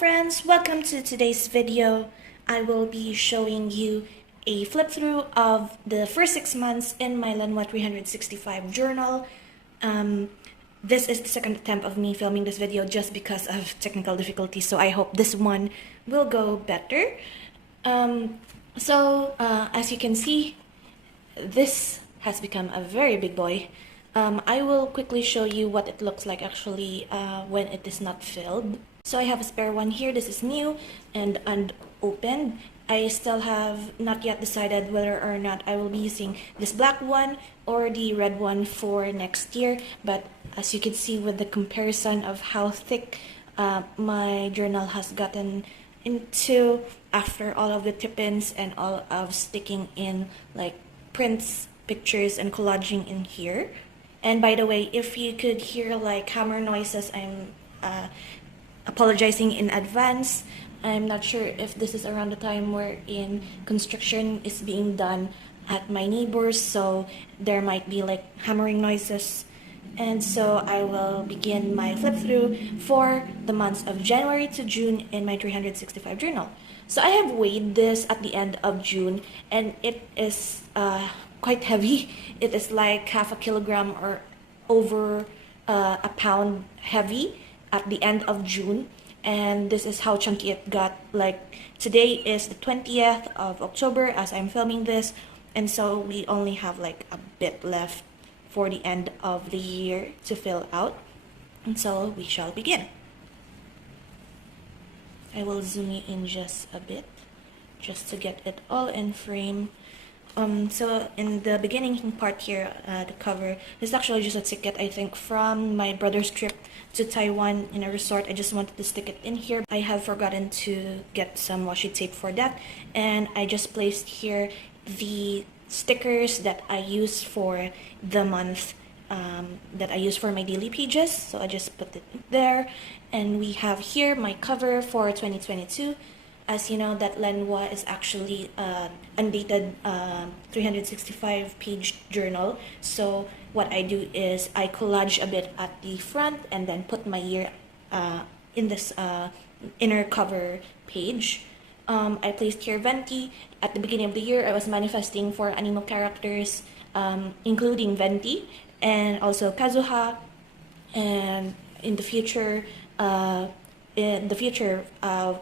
friends, welcome to today's video. I will be showing you a flip through of the first 6 months in my Lenwa 365 journal. This is the second attempt of me filming this video just because of technical difficulties, so I hope this one will go better. As you can see, this has become a very big boy. I will quickly show you what it looks like actually when it is not filled. So I have a spare one here. This is new and unopened. I still have not yet decided whether or not I will be using this black one or the red one for next year. But as you can see with the comparison of how thick my journal has gotten into after all of the tip-ins and all of sticking in like prints, pictures, and collaging in here. And by the way, if you could hear like hammer noises, I'm apologizing in advance. I'm not sure if this is around the time wherein construction is being done at my neighbors, so there might be like hammering noises. And so I will begin my flip through for the months of January to June in my 365 journal. So I have weighed this at the end of June, and it is quite heavy. It is like half a kilogram or over a pound heavy at the end of June. And this is how chunky it got. Like today is the 20th of October as I'm filming this, and so we only have like a bit left for the end of the year to fill out, and so we shall begin. I will zoom you in just a bit just to get it all in frame. So in the beginning part here, the cover, this is actually just a ticket, I think, from my brother's trip to Taiwan in a resort. I just wanted to stick it in here. I have forgotten to get some washi tape for that, and I just placed here the stickers that I use for the month, that I use for my daily pages. So I just put it there, and we have here my cover for 2022. As you know, that Lenwa is actually undated 365 page journal. So what I do is I collage a bit at the front and then put my year in this inner cover page. I placed here Venti. At the beginning of the year, I was manifesting for anime characters, including Venti and also Kazuha. And in the future,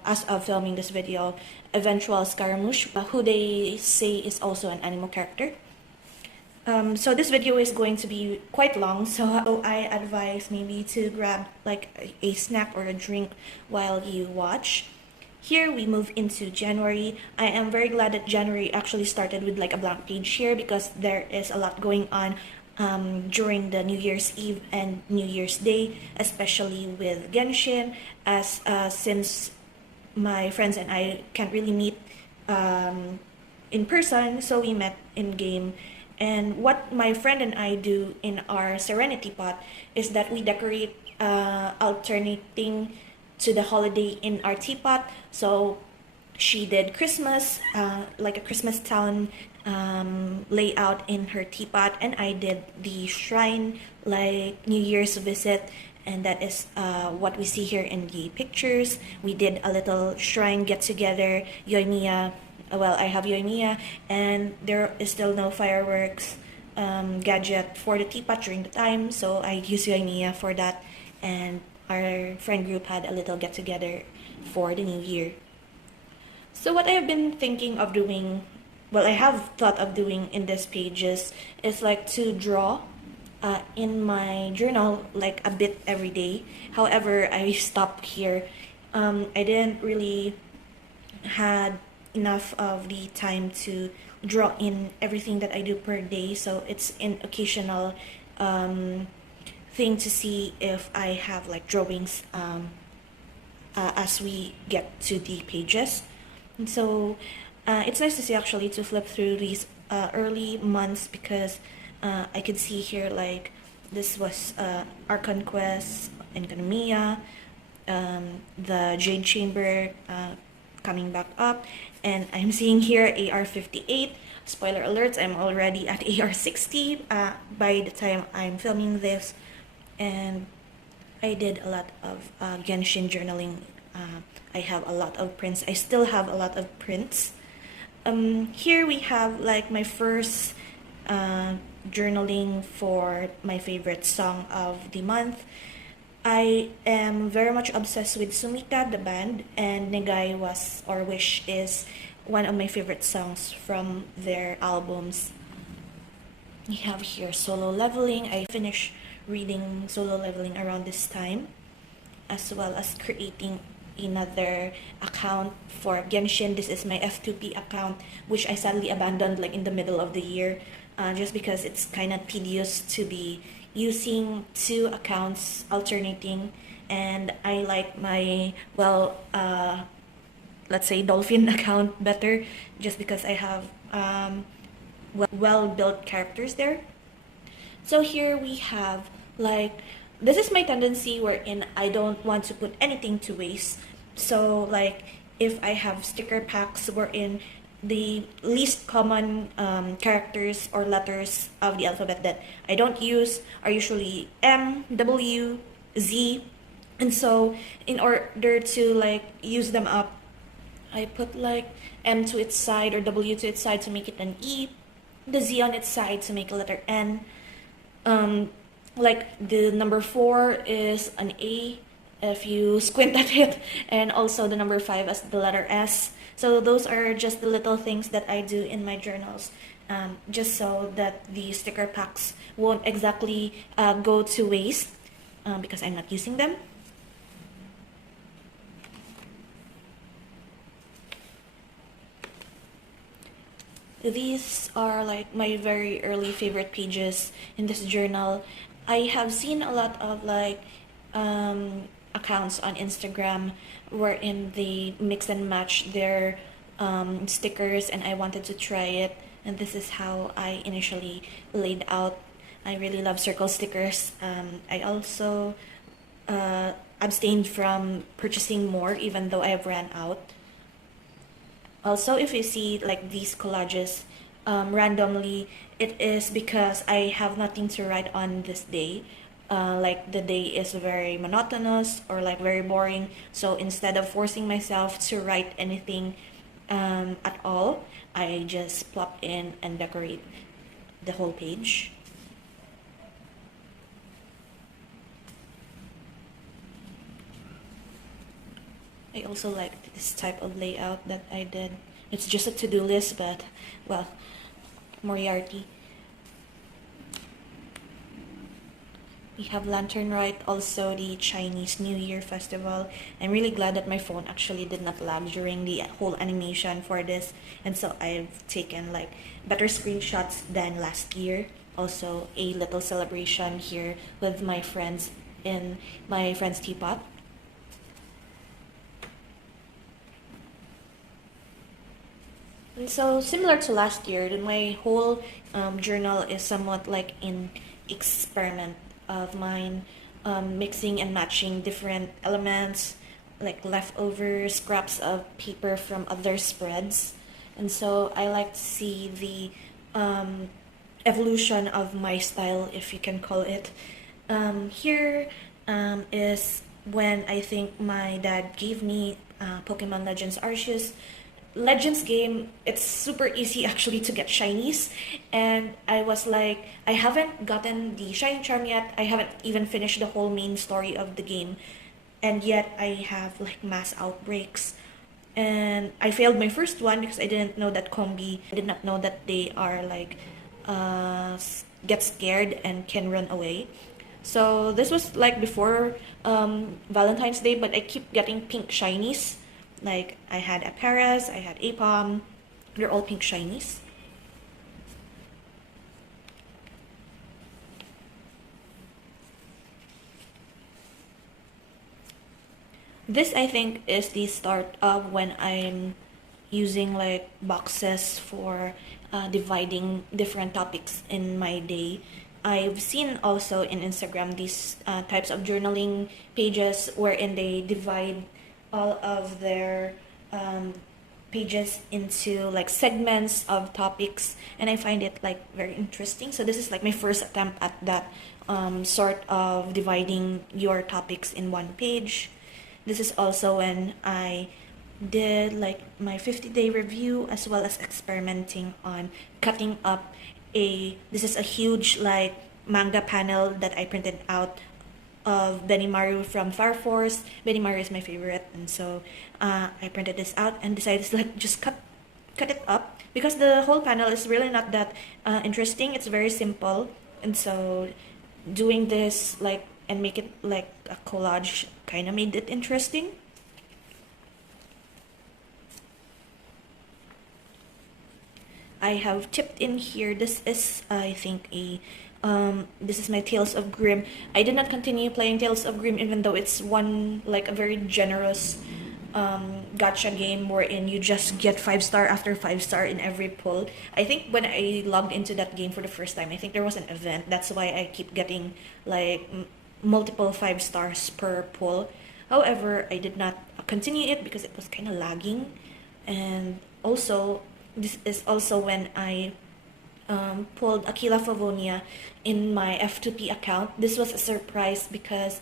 as of filming this video, eventual Scaramouche, who they say is also an anime character. So this video is going to be quite long, so I advise maybe to grab like a snack or a drink while you watch. Here we move into January. I am very glad that January actually started with like a blank page here because there is a lot going on during the New Year's Eve and New Year's Day, especially with Genshin, as since my friends and I can't really meet in person, so we met in game. And what my friend and I do in our Serenity pot is that we decorate alternating to the holiday in our teapot. So she did Christmas, like a Christmas town layout in her teapot, and I did the shrine, like New Year's visit, and that is what we see here in the pictures. We did a little shrine get together. Yoimiya, well, I have Yoimiya, and there is still no fireworks gadget for the teapot during the time, so I used Yoimiya for that, and our friend group had a little get together for the new year. So what I have been thinking of doing, well, I have thought of doing in these pages is like to draw in my journal like a bit every day. However, I stopped here. I didn't really had enough of the time to draw in everything that I do per day, so it's an occasional thing to see if I have like drawings as we get to the pages. And so it's nice to see actually to flip through these early months because I could see here like this was our Conquest and Kanamiya, the Jade Chamber coming back up, and I'm seeing here AR58. Spoiler alerts, I'm already at AR60 by the time I'm filming this, and I did a lot of Genshin journaling I have a lot of prints. I still have a lot of prints. Here we have like my first journaling for my favorite song of the month. I am very much obsessed with Sumika, the band, and Negay was or Wish is one of my favorite songs from their albums. We have here Solo Leveling. I finished reading Solo Leveling around this time, as well as creating another account for Genshin. This is my F2P account, which I sadly abandoned like in the middle of the year, just because it's kind of tedious to be using two accounts alternating, and I like my, well, let's say Dolphin account better, just because I have well-built characters there. So here we have like, this is my tendency wherein I don't want to put anything to waste. So like if I have sticker packs wherein the least common characters or letters of the alphabet that I don't use are usually M, W, Z, and so in order to like use them up, I put like M to its side or W to its side to make it an E, the Z on its side to make a letter N. Like the number 4 is an A if you squint at it, and also the number 5 as the letter S. So those are just the little things that I do in my journals, just so that the sticker packs won't exactly go to waste, because I'm not using them. These are like my very early favorite pages in this journal. I have seen a lot of like accounts on Instagram wherein they mix and match their stickers, and I wanted to try it, and this is how I initially laid out. I really love circle stickers. I also abstained from purchasing more even though I have ran out. Also, if you see like these collages randomly, it is because I have nothing to write on this day. Like the day is very monotonous or like very boring, so instead of forcing myself to write anything at all, I just plop in and decorate the whole page. I also like this type of layout that I did. It's just a to-do list, but well, Moriarty. We have Lantern Rite, also the Chinese New Year festival. I'm really glad that my phone actually did not lag during the whole animation for this, and so I've taken like better screenshots than last year. Also a little celebration here with my friends in my friend's teapot. And so similar to last year, my whole journal is somewhat like an experiment of mine, mixing and matching different elements, like leftover scraps of paper from other spreads. And so I like to see the evolution of my style, if you can call it. Here is when I think my dad gave me Pokemon Legends Arceus. Legends game, it's super easy actually to get shinies, and I was like, I haven't gotten the shiny charm yet, I haven't even finished the whole main story of the game, and yet I have like mass outbreaks, and I failed my first one because I didn't know that Combi, I did not know that they are like get scared and can run away. So this was like before Valentine's Day, but I keep getting pink shinies. Like I had a Paris, I had Apom, they're all pink shinies. This I think is the start of when I'm using like boxes for dividing different topics in my day. I've seen also in Instagram these types of journaling pages wherein they divide all of their pages into like segments of topics, and I find it like very interesting. So this is like my first attempt at that sort of dividing your topics in one page. This is also when I did like my 50-day review, as well as experimenting on cutting up this is a huge like manga panel that I printed out of Benimaru from Fire Force. Benimaru is my favorite, and so I printed this out and decided to like just cut it up, because the whole panel is really not that interesting. It's very simple, and so doing this like and make it like a collage kind of made it interesting. I have tipped in here. This is, I think, this is my Tales of Grimm. I did not continue playing Tales of Grimm, even though it's one like a very generous gacha game wherein you just get 5-star after 5-star in every pull. I think when I logged into that game for the first time, I think there was an event. That's why I keep getting like multiple 5-stars per pull. However, I did not continue it because it was kind of lagging, and also this is also when I pulled Aquila Favonia in my F2P account. This was a surprise because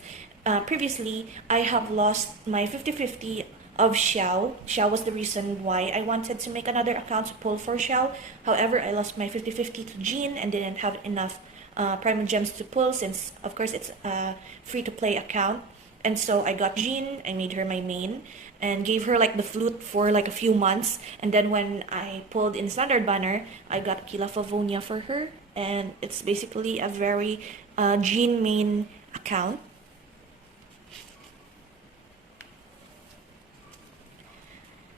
previously I have lost my 50-50 of Xiao. Xiao was the reason why I wanted to make another account to pull for Xiao. However, I lost my 50-50 to Jean and didn't have enough Prime Gems to pull, since of course it's a free-to-play account. And so I got Jean, I made her my main, and gave her like the flute for like a few months. And then when I pulled in Standard Banner, I got Aquila Favonia for her. And it's basically a very Jean main account.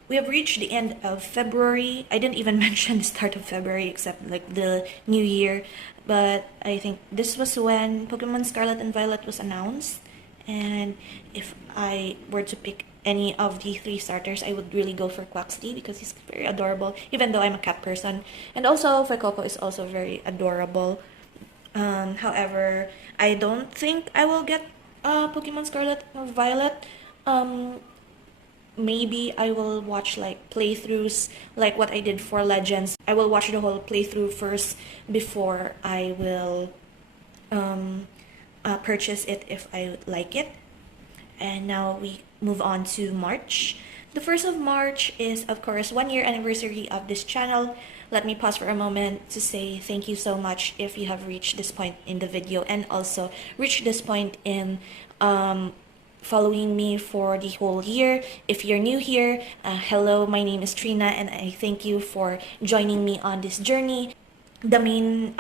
We have reached the end of February. I didn't even mention the start of February except like the new year. But I think this was when Pokemon Scarlet and Violet was announced. And if I were to pick any of the 3 starters, I would really go for Quaxly because he's very adorable, even though I'm a cat person. And also Fuecoco is also very adorable. However, I don't think I will get Pokemon Scarlet or Violet. Maybe I will watch like playthroughs like what I did for Legends. I will watch the whole playthrough first before I will purchase it if I like it. And now we move on to March. The 1st of March is of course 1-year anniversary of this channel. Let me pause for a moment to say thank you so much if you have reached this point in the video, and also reached this point in following me for the whole year. If you're new here, hello, my name is Trina, and I thank you for joining me on this journey. The main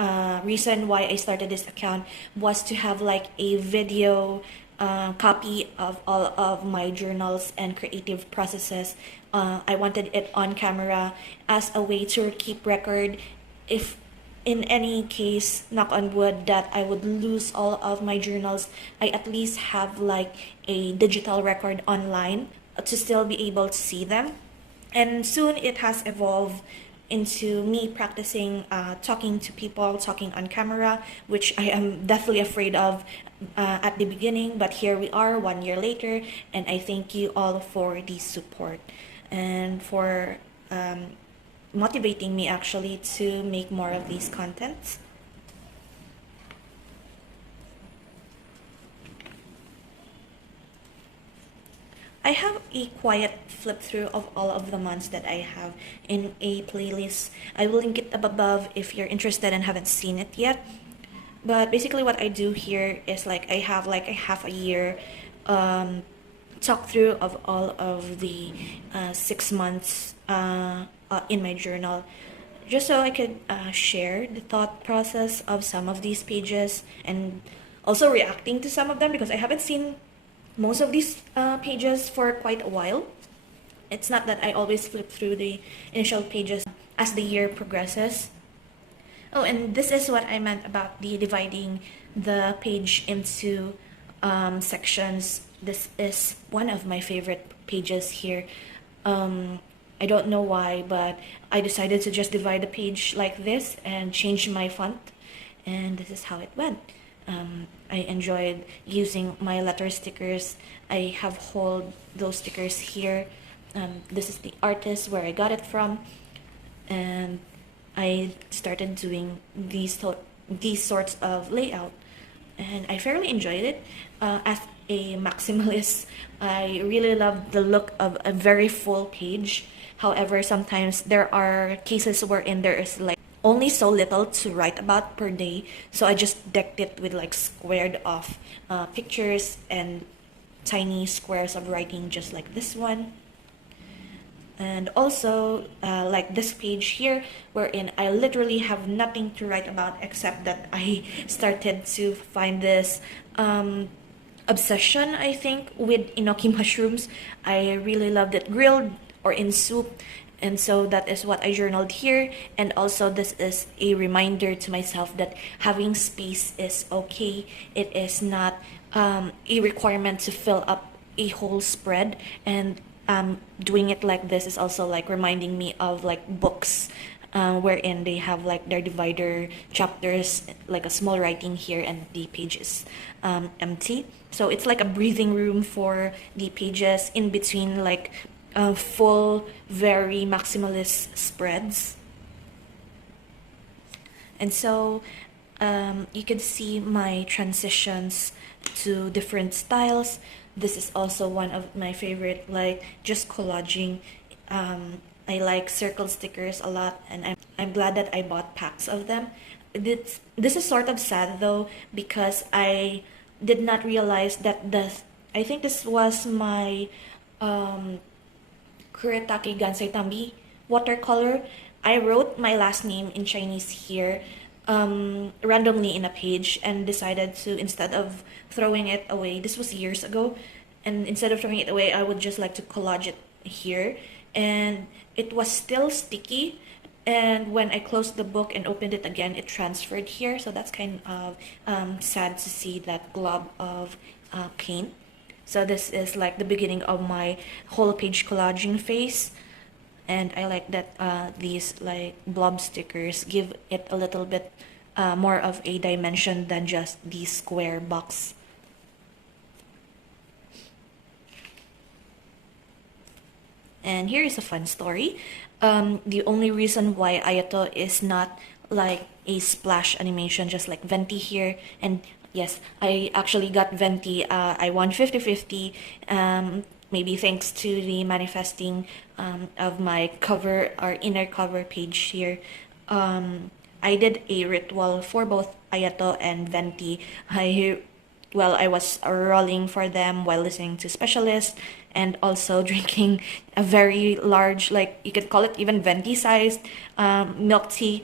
reason why I started this account was to have like a video copy of all of my journals and creative processes. I wanted it on camera as a way to keep record if in any case, knock on wood, that I would lose all of my journals. I at least have like a digital record online to still be able to see them. And soon it has evolved into me practicing talking to people, talking on camera, which I am definitely afraid of at the beginning. But here we are 1 year later, and I thank you all for the support and for motivating me actually to make more of these contents. I have a quiet flip through of all of the months that I have in a playlist. I will link it up above if you're interested and haven't seen it yet. But basically what I do here is like I have like a half a year talk through of all of the 6 months in my journal, just so I could share the thought process of some of these pages, and also reacting to some of them because I haven't seen most of these pages for quite a while. It's not that I always flip through the initial pages as the year progresses. Oh, and this is what I meant about the dividing the page into sections. This is one of my favorite pages here. I don't know why, but I decided to just divide the page like this and change my font, and this is how it went. I enjoyed using my letter stickers. I have hold those stickers here. This is the artist where I got it from, and I started doing these sorts of layout, and I fairly enjoyed it. a maximalist. I really love the look of a very full page. However, sometimes there are cases wherein there is like only so little to write about per day, so I just decked it with like squared off pictures and tiny squares of writing, just like this one. And also like this page here, wherein I literally have nothing to write about except that I started to find this obsession, I think, with enoki mushrooms. I really loved it grilled or in soup, and so that is what I journaled here. And also this is a reminder to myself that having space is okay. It is not a requirement to fill up a whole spread, and doing it like this is also like reminding me of like books wherein they have like their divider chapters, like a small writing here, and the page is empty. So it's like a breathing room for the pages in between like full, very maximalist spreads. And so you can see my transitions to different styles. This is also one of my favorite, like just collaging. I like circle stickers a lot, and I'm glad that I bought packs of them. This is sort of sad though, because I did not realize that I think this was my Kuretake Gansai Tambi watercolor. I wrote my last name in Chinese here randomly in a page, and decided to, instead of throwing it away, this was years ago, and instead of throwing it away, I would just like to collage it here. And it was still sticky, and when I closed the book and opened it again, it transferred here. So that's kind of sad to see that glob of paint. So this is like the beginning of my whole page collaging phase. And I like that these like blob stickers give it a little bit more of a dimension than just the square box. And here is a fun story. The only reason why Ayato is not like a splash animation, just like Venti here, and yes, I actually got Venti. I won 50-50, maybe thanks to the manifesting of my cover or inner cover page here. I did a ritual for both Ayato and Venti. I was rolling for them while listening to Specialist, and also drinking a very large, like you could call it even venti sized milk tea.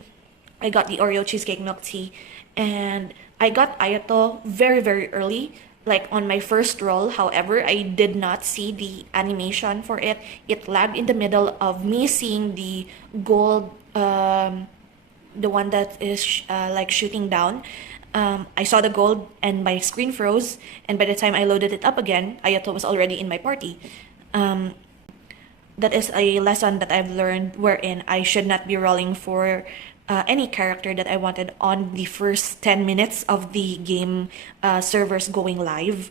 I got the Oreo cheesecake milk tea, and I got Ayato very, very early, like on my first roll. However, I did not see the animation for it. It lagged in the middle of me seeing the gold, the one that is like shooting down. I saw the gold and my screen froze, and by the time I loaded it up again, Ayato was already in my party. That is a lesson that I've learned, wherein I should not be rolling for any character that I wanted on the first 10 minutes of the game servers going live.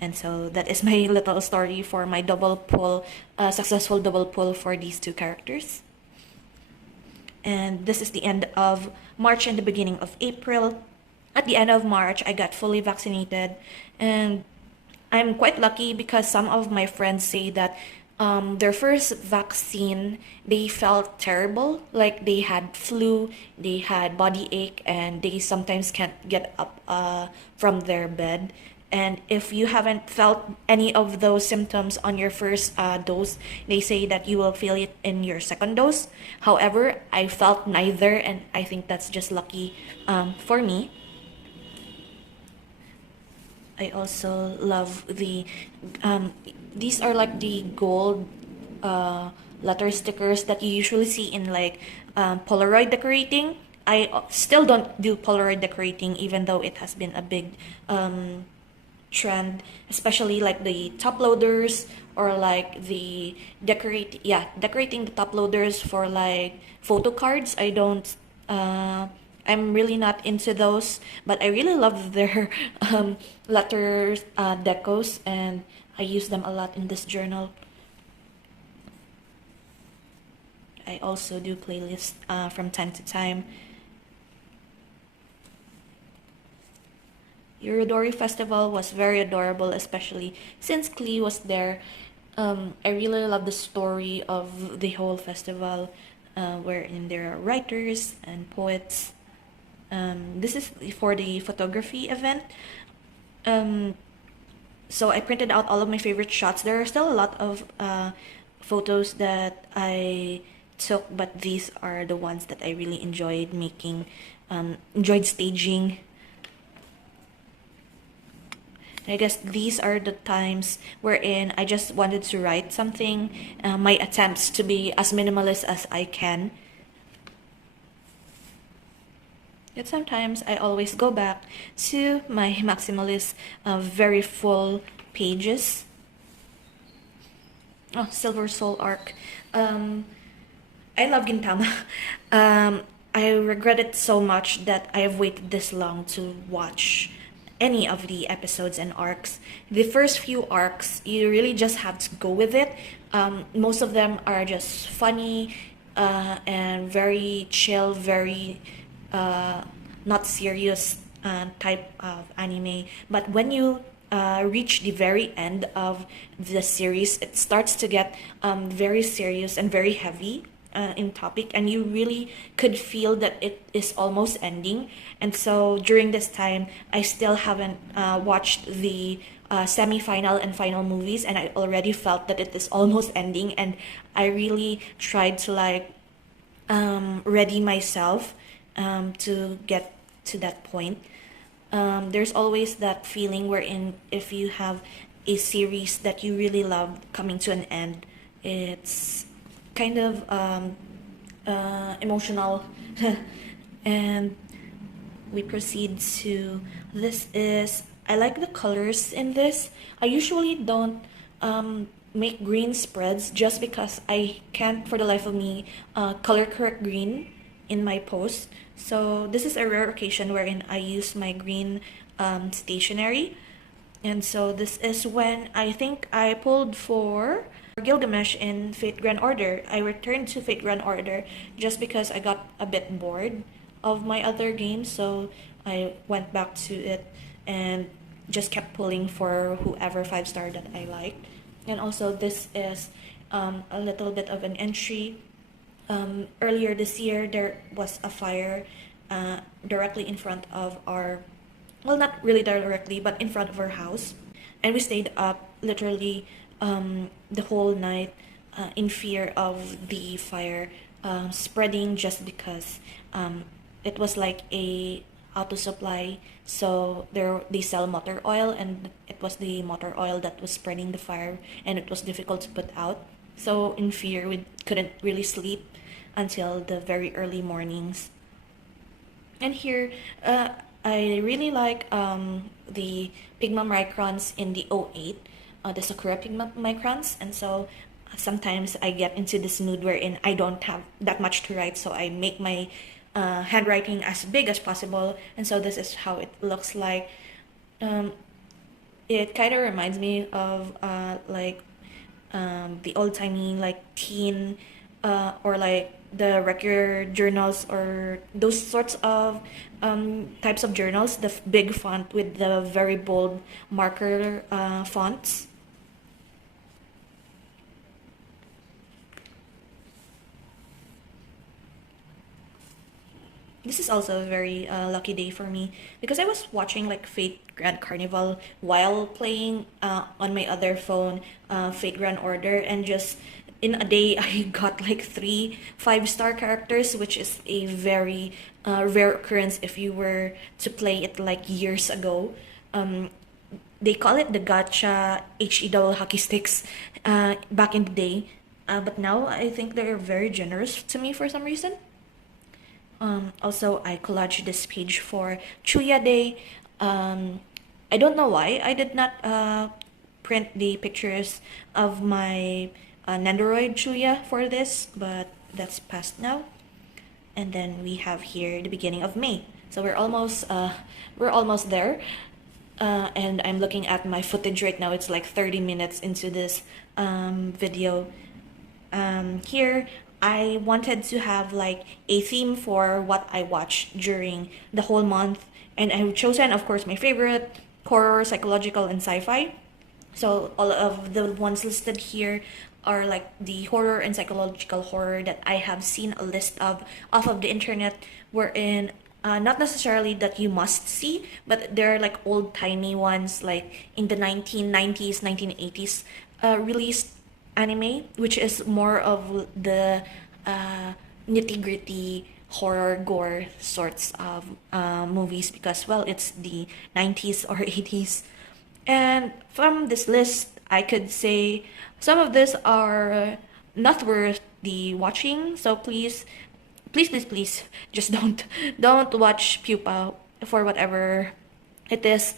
And so that is my little story for my double pull, successful double pull for these two characters. And this is the end of March and the beginning of April. At the end of March, I got fully vaccinated, and I'm quite lucky because some of my friends say that their first vaccine, they felt terrible, like they had flu, they had body ache, and they sometimes can't get up from their bed. And if you haven't felt any of those symptoms on your first dose, they say that you will feel it in your second dose. However, I felt neither, and I think that's just lucky for me. I also love these are like the gold letter stickers that you usually see in like Polaroid decorating. I still don't do Polaroid decorating, even though it has been a big trend, especially like the top loaders, or like the decorating the top loaders for like photo cards. I don't I'm really not into those, but I really love their letters decos, and I use them a lot in this journal. I also do playlists from time to time. Eurodori Festival was very adorable, especially since Klee was there. I really love the story of the whole festival, wherein there are writers and poets. This is for the photography event. So I printed out all of my favorite shots. There are still a lot of photos that I took, but these are the ones that I really enjoyed making, enjoyed staging. I guess these are the times wherein I just wanted to write something, my attempts to be as minimalist as I can. Yet sometimes I always go back to my maximalist, very full pages. Oh, Silver Soul arc. I love Gintama. I regret it so much that I have waited this long to watch any of the episodes and arcs. The first few arcs, you really just have to go with it. Most of them are just funny and very chill, very not serious type of anime. But when you reach the very end of the series, it starts to get very serious and very heavy in topic, and you really could feel that it is almost ending. And so during this time, I still haven't watched the semi-final and final movies, and I already felt that it is almost ending, and I really tried to like ready myself to get to that point. There's always that feeling wherein if you have a series that you really love coming to an end, it's kind of emotional. And we proceed to, this is, I like the colors in this. I usually don't make green spreads just because I can't for the life of me color correct green in my post. So this is a rare occasion wherein I use my green stationery. And so this is when I think I pulled for Gilgamesh in Fate Grand Order. I returned to Fate Grand Order just because I got a bit bored of my other games, so I went back to it and just kept pulling for whoever 5-star that I liked. And also this is a little bit of an entry. Earlier this year, there was a fire directly in front of our, well, not really directly, but in front of our house. And we stayed up literally the whole night in fear of the fire spreading, just because it was like a auto supply. So they sell motor oil, and it was the motor oil that was spreading the fire, and it was difficult to put out. So in fear, we couldn't really sleep until the very early mornings. And here, I really like the Pigma Microns in the 08, the Sakura Pigma Microns. And so sometimes I get into this mood wherein I don't have that much to write, so I make my handwriting as big as possible. And so this is how it looks like. It kind of reminds me of the old-timey like teen or like the regular journals, or those sorts of types of journals, the big font with the very bold marker fonts. This is also a very lucky day for me because I was watching like Fate Grand Carnival while playing on my other phone Fate Grand Order, and just in a day I got like 3 5-star characters, which is a very rare occurrence if you were to play it like years ago. They call it the gacha HE double hockey sticks back in the day, but now I think they're very generous to me for some reason. Also, I collaged this page for Chuya Day. I don't know why I did not print the pictures of my Nendoroid Chuya for this, but that's past now. And then we have here the beginning of May. So we're almost there. And I'm looking at my footage right now. It's like 30 minutes into this video. Here I wanted to have like a theme for what I watched during the whole month, And I've chosen, of course, my favorite: horror, psychological, and sci-fi. So all of the ones listed here are like the horror and psychological horror that I have seen a list of off of the internet, wherein not necessarily that you must see, but they're like old-timey ones, like in the 1990s, 1980s released anime, which is more of the nitty-gritty horror gore sorts of movies, because well, it's the 90s or 80s. And from this list, I could say some of these are not worth the watching. So please, just don't watch Pupa for whatever it is.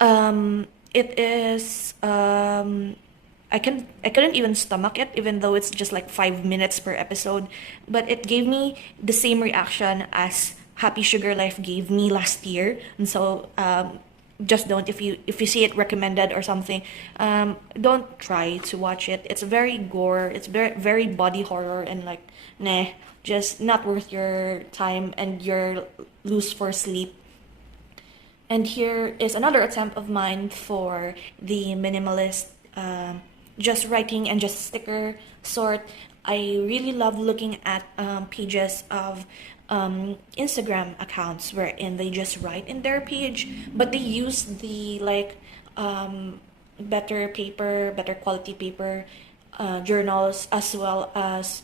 It is I couldn't even stomach it, even though it's just like 5 minutes per episode. But it gave me the same reaction as Happy Sugar Life gave me last year, and so just don't, if you see it recommended or something, don't try to watch it. It's very gore. It's very body horror, and like nah, just not worth your time and your lose for sleep. And here is another attempt of mine for the minimalist, just writing and just sticker sort. I really love looking at pages of Instagram accounts wherein they just write in their page, but they use the like better paper, better quality paper, journals, as well as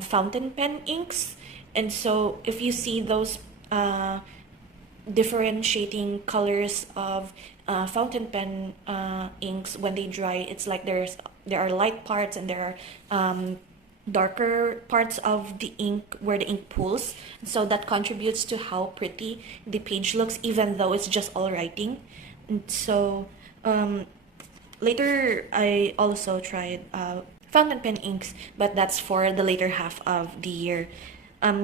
fountain pen inks. And so if you see those differentiating colors of fountain pen inks when they dry, it's like there are light parts and there are darker parts of the ink where the ink pools. So that contributes to how pretty the page looks, even though it's just all writing. And so later I also tried fountain pen inks, but that's for the later half of the year.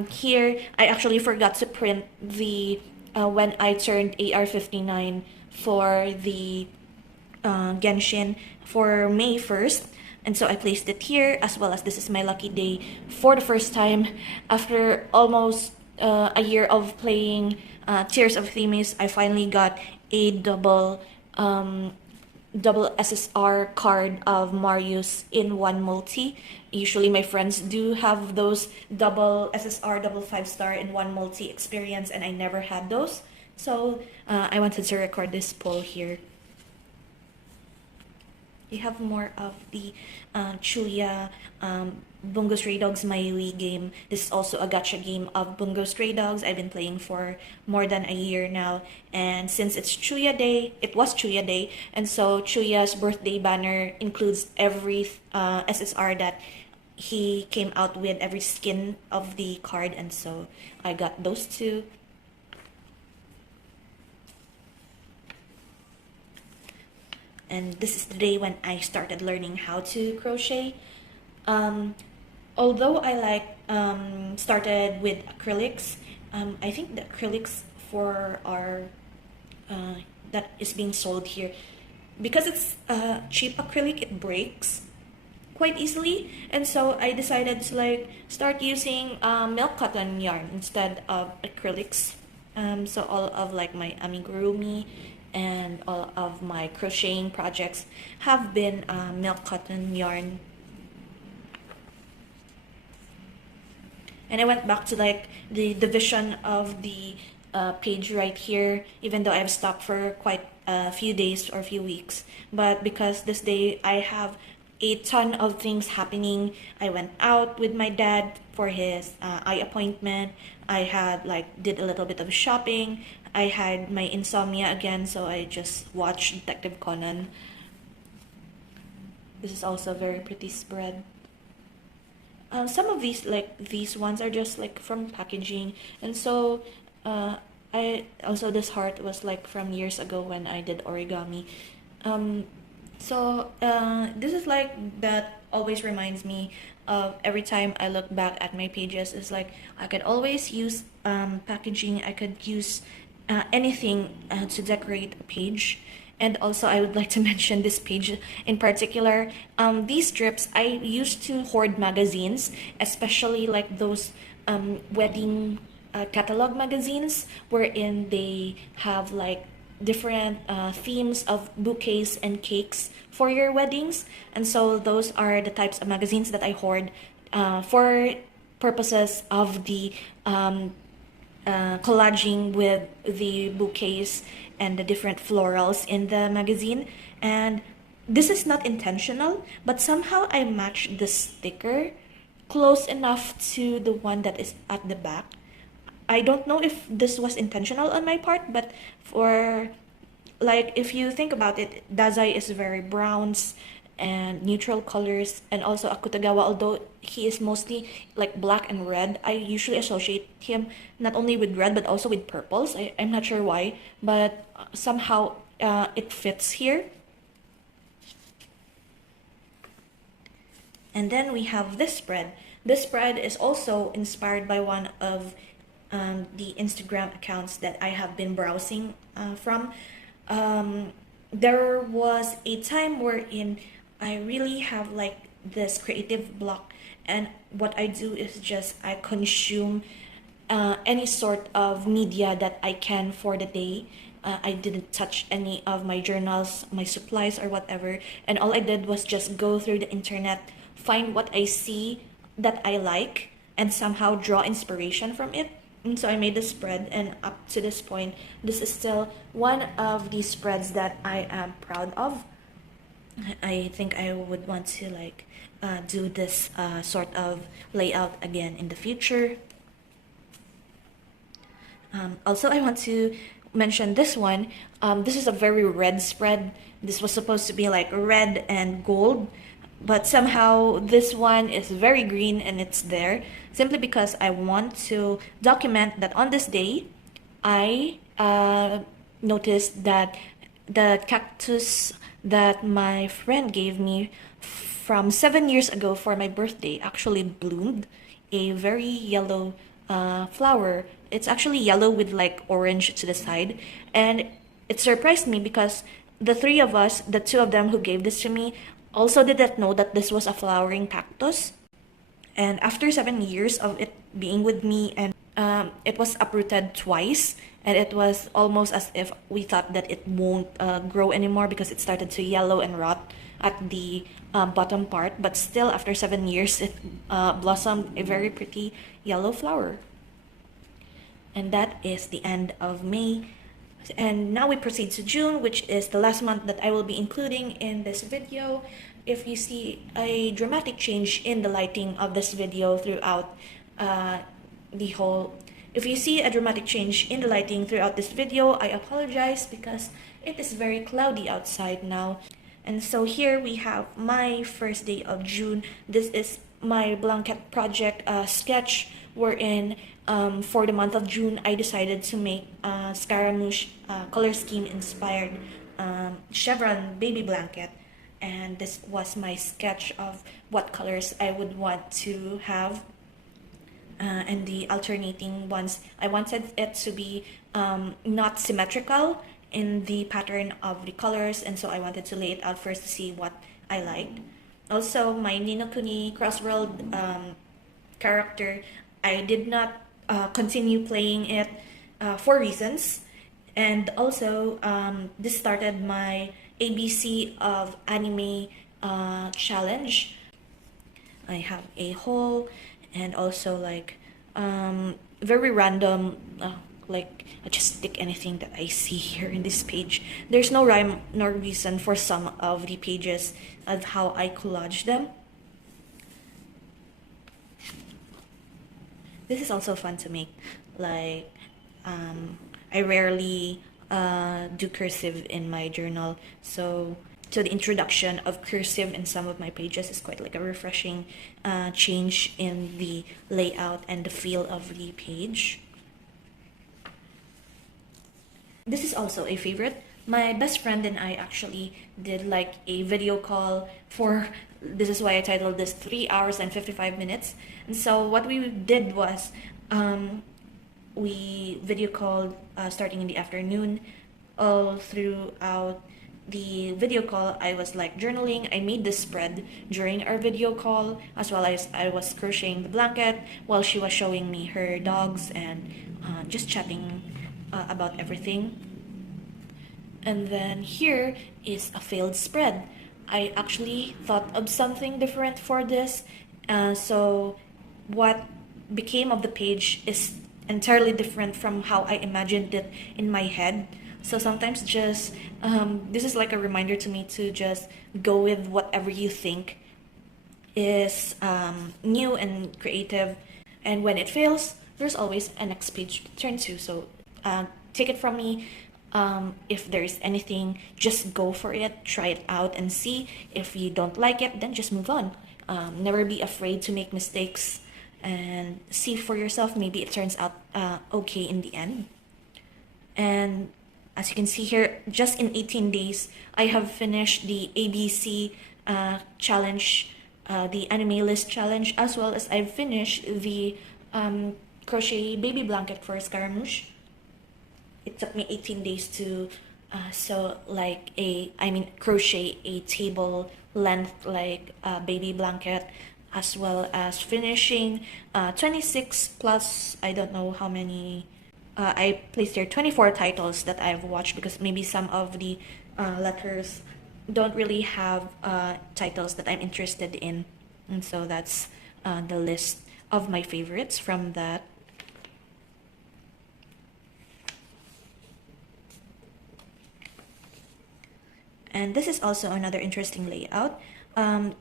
Here I actually forgot to print the when I turned AR-59 for the Genshin for May 1st. And so I placed it here, as well as this is my lucky day. For the first time after almost a year of playing Tears of Themis, I finally got a double SSR card of Marius in one multi. Usually my friends do have those double SSR, double 5-star in one multi experience, and I never had those. So I wanted to record this poll here. We have more of the Chuya Bungo Stray Dogs Mayui game. This is also a gacha game of Bungo Stray Dogs. I've been playing for more than a year now. And since it's Chuya Day, it was Chuya Day, and so Chuya's birthday banner includes every SSR that he came out with, every skin of the card, and so I got those two. And this is the day when I started learning how to crochet. Although I started with acrylics, I think the acrylics for our that is being sold here, because it's cheap acrylic, it breaks quite easily, and so I decided to like start using milk cotton yarn instead of acrylics. So all of like my amigurumi and all of my crocheting projects have been milk cotton yarn. And I went back to like the division of the page right here, even though I've stopped for quite a few days or a few weeks. But because this day I have a ton of things happening. I went out with my dad for his eye appointment. I had did a little bit of shopping. I had my insomnia again, so I just watched Detective Conan. This is also a very pretty spread. Some of these ones are just from packaging, and so I also, this heart was from years ago when I did origami. So this is that always reminds me of every time I look back at my pages. Is I could always use packaging. I could use anything to decorate a page. And also, I would like to mention this page in particular. These strips, I used to hoard magazines, especially those wedding catalog magazines wherein they have like different themes of bouquets and cakes for your weddings. And so those are the types of magazines that I hoard for purposes of the collaging with the bouquets and the different florals in the magazine. And this is not intentional, but somehow I matched the sticker close enough to the one that is at the back. I don't know if this was intentional on my part, but for like if you think about it, Dazai is very browns and neutral colors, and also Akutagawa, although he is mostly like black and red, I usually associate him not only with red but also with purples. I'm not sure why, but somehow it fits here. And then we have this spread. This spread is also inspired by one of the Instagram accounts that I have been browsing from. There was a time wherein I really have like this creative block, and what I do is just I consume any sort of media that I can for the day. I didn't touch any of my journals, my supplies, or whatever, and all I did was just go through the internet, find what I see that I like, and somehow draw inspiration from it. And so I made the spread, and up to this point, this is still one of the spreads that I am proud of. I think I would want to like do this sort of layout again in the future. Also, I want to mention this one. This is a very red spread. This was supposed to be like red and gold, but somehow this one is very green, and it's there simply because I want to document that on this day I noticed that the cactus that my friend gave me from 7 years ago for my birthday actually bloomed a very yellow flower. It's actually yellow with like orange to the side, and it surprised me because the three of us, the two of them who gave this to me, also didn't know that this was a flowering cactus. And after 7 years of it being with me, and it was uprooted twice, and it was almost as if we thought that it won't grow anymore because it started to yellow and rot at the bottom part. But still, after 7 years, it blossomed a very pretty yellow flower. And that is the end of May. And now we proceed to June, which is the last month that I will be including in this video. If you see a dramatic change in the lighting of this video throughout if you see a dramatic change in the lighting throughout this video, I apologize because it is very cloudy outside now. And so here we have my first day of June. This is my blanket project sketch, wherein for the month of June, I decided to make a Scaramouche color scheme inspired chevron baby blanket. And this was my sketch of what colors I would want to have. And the alternating ones, I wanted it to be not symmetrical in the pattern of the colors, and so I wanted to lay it out first to see what I liked. Also, my Ni no Kuni Crossworld character, I did not continue playing it for reasons. And also, this started my ABC of anime challenge. I have a haul, and also like very random, like I just stick anything that I see here in this page. There's no rhyme nor reason for some of the pages of how I collage them. This is also fun to make. Like I rarely do cursive in my journal, so the introduction of cursive in some of my pages is quite like a refreshing change in the layout and the feel of the page. This is also a favorite. My best friend and I actually did like a video call for, this is why I titled this 3 hours and 55 minutes. And so what we did was we video called starting in the afternoon all throughout the video call, I was like journaling. I made this spread during our video call, as well as I was crocheting the blanket while she was showing me her dogs and just chatting about everything. And then here is a failed spread. I actually thought of something different for this. So what became of the page is entirely different from how I imagined it in my head. So sometimes just this is like a reminder to me to just go with whatever you think is new and creative. And when it fails, there's always a next page to turn to. So take it from me. If there's anything, just go for it, try it out and see. If you don't like it, then just move on. Never be afraid to make mistakes and see for yourself. Maybe it turns out okay in the end. And as you can see here, just in 18 days, I have finished the ABC challenge, the anime list challenge, as well as I've finished the crochet baby blanket for Scaramouche. It took me 18 days to crochet a table length like baby blanket, as well as finishing 26 plus I don't know how many. I placed here 24 titles that I've watched, because maybe some of the letters don't really have titles that I'm interested in, and so that's the list of my favorites from that. And this is also another interesting layout.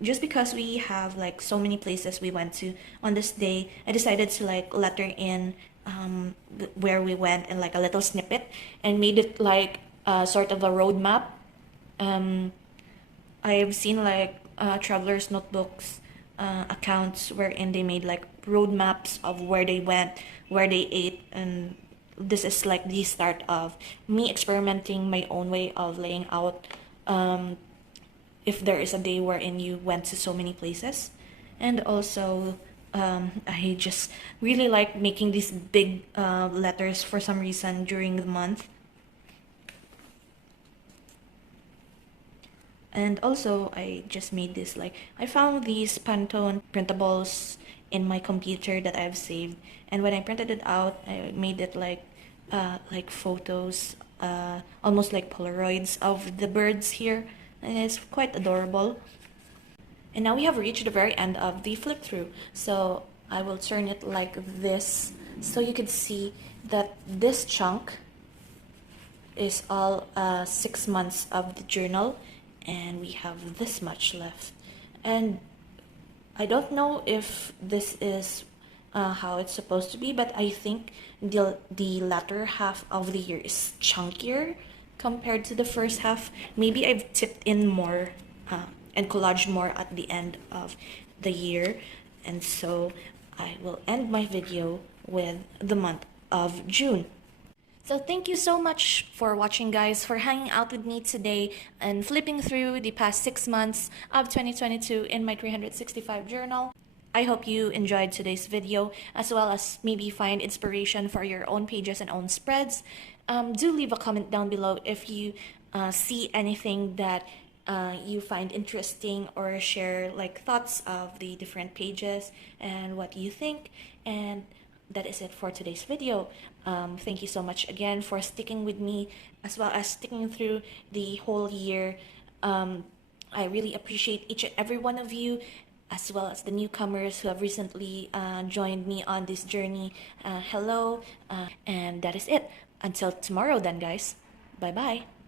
Just because we have like so many places we went to on this day, I decided to like letter in where we went and like a little snippet, and made it like sort of a road map. I've seen like travelers notebooks accounts wherein they made like road maps of where they went, where they ate, and this is like the start of me experimenting my own way of laying out if there is a day wherein you went to so many places. And also I just really like making these big letters for some reason during the month. And also I just made this, like I found these Pantone printables in my computer that I've saved, and when I printed it out, I made it like photos, almost like Polaroids of the birds here, and it's quite adorable. And now we have reached the very end of the flip through, so I will turn it like this so you could see that this chunk is all 6 months of the journal, and we have this much left. And I don't know if this is how it's supposed to be, but I think the latter half of the year is chunkier compared to the first half. Maybe I've tipped in more and collaged more at the end of the year, and so I will end my video with the month of June. So thank you so much for watching, guys, for hanging out with me today and flipping through the past 6 months of 2022 in my 365 journal. I hope you enjoyed today's video, as well as maybe find inspiration for your own pages and own spreads. Do leave a comment down below if you see anything that you find interesting, or share like thoughts of the different pages and what you think. And that is it for today's video. Thank you so much again for sticking with me, as well as sticking through the whole year. I really appreciate each and every one of you, as well as the newcomers who have recently joined me on this journey. Hello, and that is it. Until tomorrow then, guys. Bye-bye.